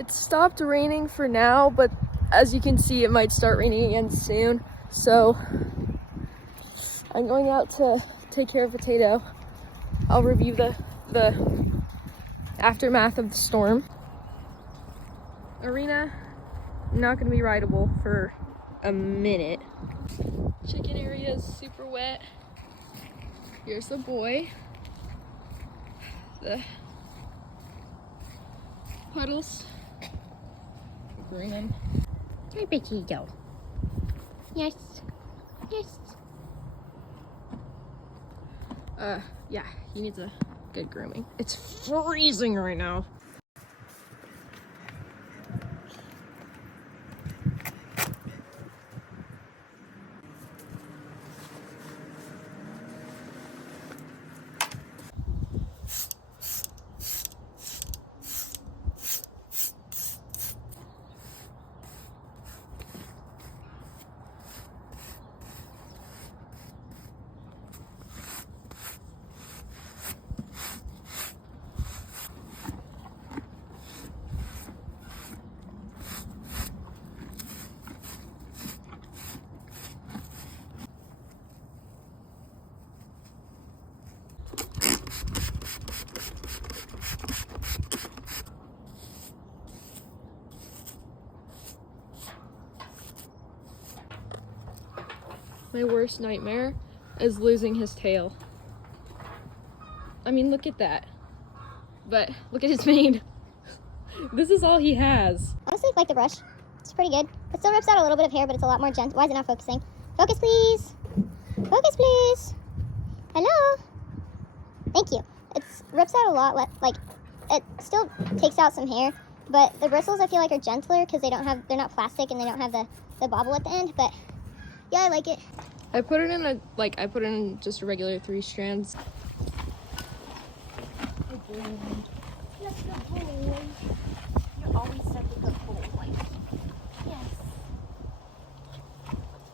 It stopped raining for now, but as you can see, it might start raining again soon. So I'm going out to take care of Potato. I'll review the aftermath of the storm. Arena, not gonna be rideable for a minute. Chicken area is super wet. Here's the boy. The puddles. Groom him. Hi, Potato. Yes. Yes. Yeah, he needs a good grooming. It's freezing right now. My worst nightmare is losing his tail. I mean, look at that. But look at his mane. This is all he has. Honestly, like the brush. It's pretty good. It still rips out a little bit of hair, but it's a lot more gentle. Why is it not focusing? Focus, please. Focus, please. Hello. Thank you. It rips out a lot. Like, it still takes out some hair, but the bristles I feel like are gentler because they're not plastic and they don't have the bobble at the end. But yeah, I like it. I put it in just a regular 3 strands.